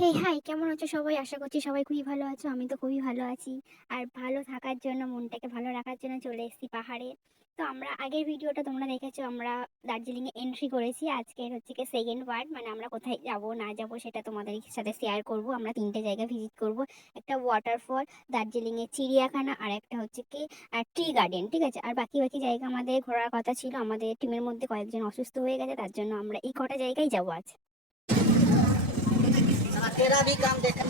Hey hi, কেমন আছো সবাই? আশা করছি সবাই খুবই ভালো আছো। আমি তো খুবই ভালো আছি। আর ভালো থাকার জন্য, মনটাকে ভালো রাখার জন্য চলে এসেছি পাহাড়ে। তো আমরা আগের ভিডিওটা তোমরা দেখেছো, আমরা দার্জিলিং এ এন্ট্রি করেছি। আজকের হচ্ছে কি সেকেন্ড পার্ট, মানে আমরা কোথায় যাব না যাব সেটা তোমাদের সাথে শেয়ার করব। আমরা তিনটে জায়গা ভিজিট করব। একটা ওয়াটারফল, দার্জিলিং এর চিড়িয়াখানা, আর একটা হচ্ছে কি ট্রি গার্ডেন। ঠিক আছে, আর বাকি বাকি জায়গা আমাদের ঘোরার কথা ছিল। আমাদের টিমের মধ্যে কয়েকজন অসুস্থ হয়ে গেছে, তার জন্য আমরা এই কটা জায়গায় যাবো আজ। तेरा भी काम देखा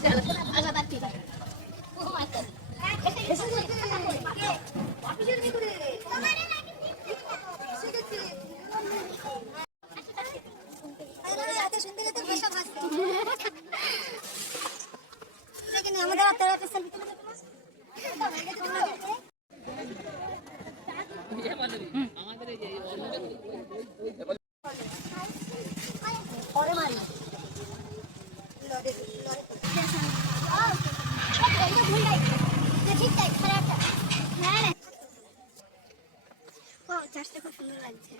চাষটা খুব সুন্দর লাগছে।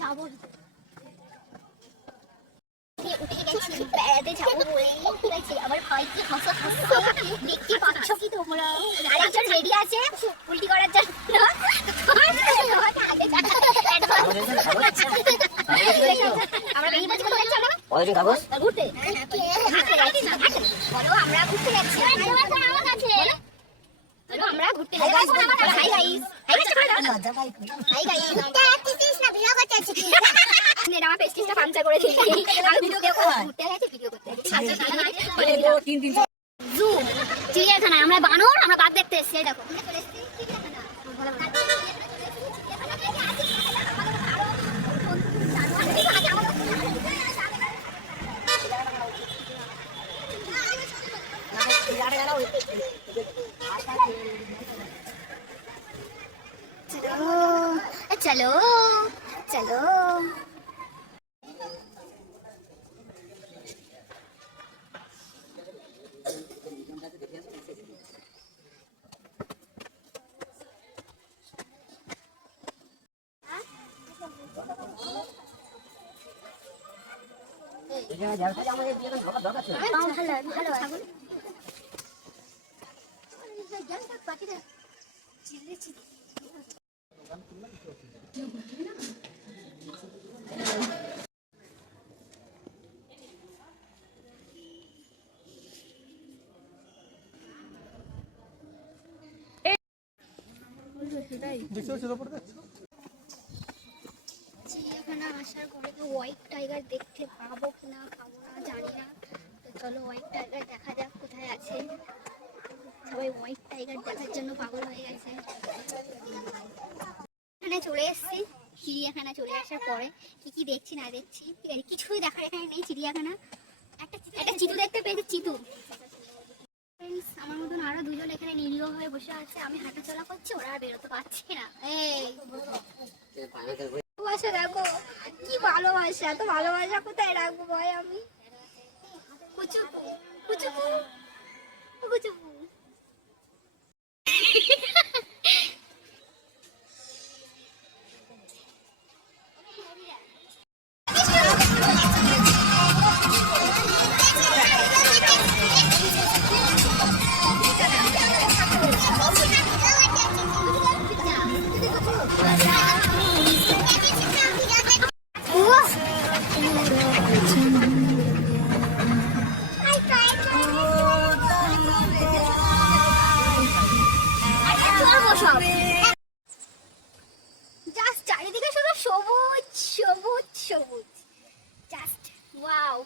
যাবো বেড়াতে যাবো বলেই ঠিক আছে। আমার ভাই কি হাসা হাসছে দেখতে পাচ্ছ কি তোমরা? আরেকজন রেডি আছে উল্টি করার জন্য। আমরা বেরিয়ে পড়ছি। কোথায় যাচ্ছি আমরা? অলরেডি কাগজ ঘুরতে। বলো আমরা ঘুরতে যাচ্ছি। বলো আমরা ঘুরতে যাচ্ছি। Hi guys. Hi guys. আমার পেস্টিসটা পাংচার করে দিই। আমি ভিডিও ঘুরতে গেছি, ভিডিও করতে গেছি। জু চিড়িয়াখানা, আমরা বানর, আমরা বাঘ দেখতে এসেছি। এই দেখো चलो चलो চিড়িয়াখানা আসার পরে তো হোয়াইট টাইগার দেখতে পাবো কিনা পাবো না জানি না। তো চলো হোয়াইট টাইগার দেখা যাক কোথায় আছে। সবাই হোয়াইট টাইগার দেখার জন্য পাগল হয়ে গেছে। এখানে চলে এসেছি। চিড়িয়াখানা চলে আসার পরে কি কি দেখছি না দেখছি ঠিক আছে, কিছুই দেখার এখানে নেই। চিড়িয়াখানা একটা চিতু দেখতে পেয়েছি, চিতু। আমার মতন আরো দুজন এখানে নিরীহ হয়ে বসে আছে। আমি হাঁটাচলা করছি, ওরা আর বেরোতে পারছে না। এই ভালোবাসা দেখো, কি ভালোবাসা! তো ভালোবাসা কোথায় রাখবো ভাই আমি? কুচুকু কুচুকু কুচুকু। জাস্ট চারিদিকে শুধু সবুজ সবুজ সবুজ। Just wow.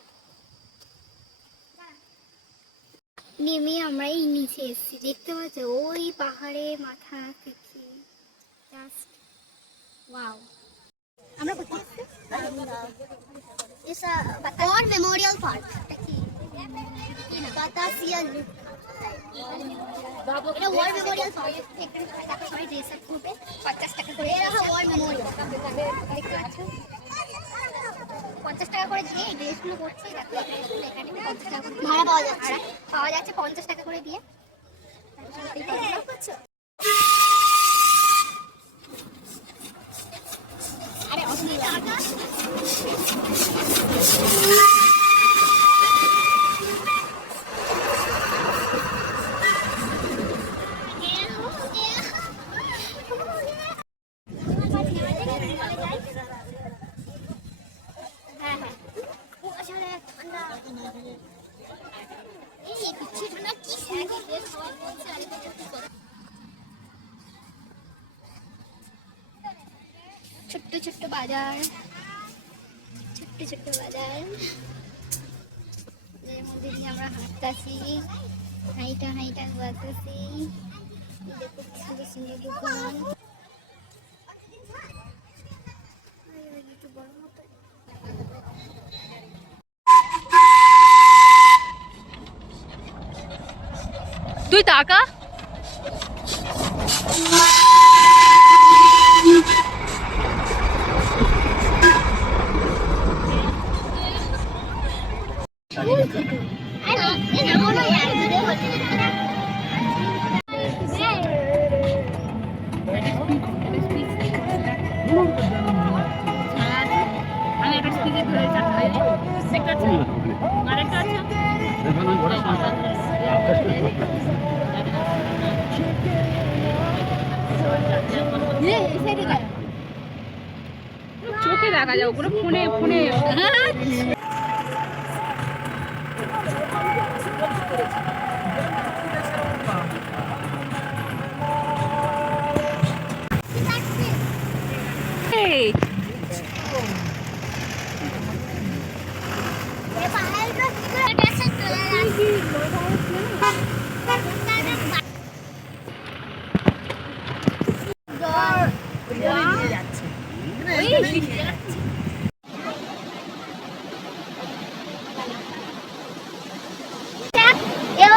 নেমে আমরা এই নিচে এসেছি, দেখতে পাচ্ছ ওই পাহাড়ে মাথা থেকে। Just wow. আমরা কোথায় এসেছি? এটা war memorial park. Batasia Loop. এটা ওয়ার মেমোরিয়াল পার্ক। এখানে সবাই ড্রেস আপ করবে 50 টাকা করে। এরা ওয়ার মেমোরিয়াল দেখতে পাচ্ছ, 50 টাকা করে দিয়ে এই ড্রেসগুলো করছে। দেখো ড্রেসগুলো এখানে 50 টাকা করে ভাড়া পাওয়া যাচ্ছে 50 টাকা করে দিয়ে। আরে অসুবিধা ছোট্ট ছোট্ট বাজার, ছোট্ট ছোট্ট বাজার, এর মধ্যে দিয়ে আমরা হাঁটতাছি, হাইটা হাইটা ঘুরতেছি। দেখো কি সুন্দর সুন্দর দোকান। তুই টাকা চোখে দেখা যায়, ওগুলো ফোনে ফোনে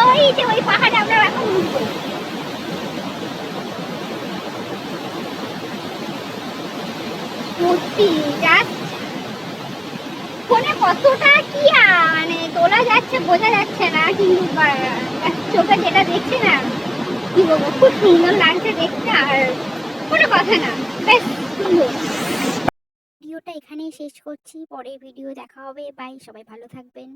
ওই যে ওই পাহাড়ে আমরা এখন উঠবো। সত্যি জাস্ট ফোনে কতটা কি মানে তোলা যাচ্ছে বোঝা যাচ্ছে না, কিন্তু চোখে যেটা দেখছি না কি বলবো, খুব সুন্দর লাগছে দেখতে। আর কোনো কথা না, বেশ সুন্দর। ভিডিওটা এখানেই শেষ করছি, পরের ভিডিও দেখা হবে। বাই, সবাই ভালো থাকবেন।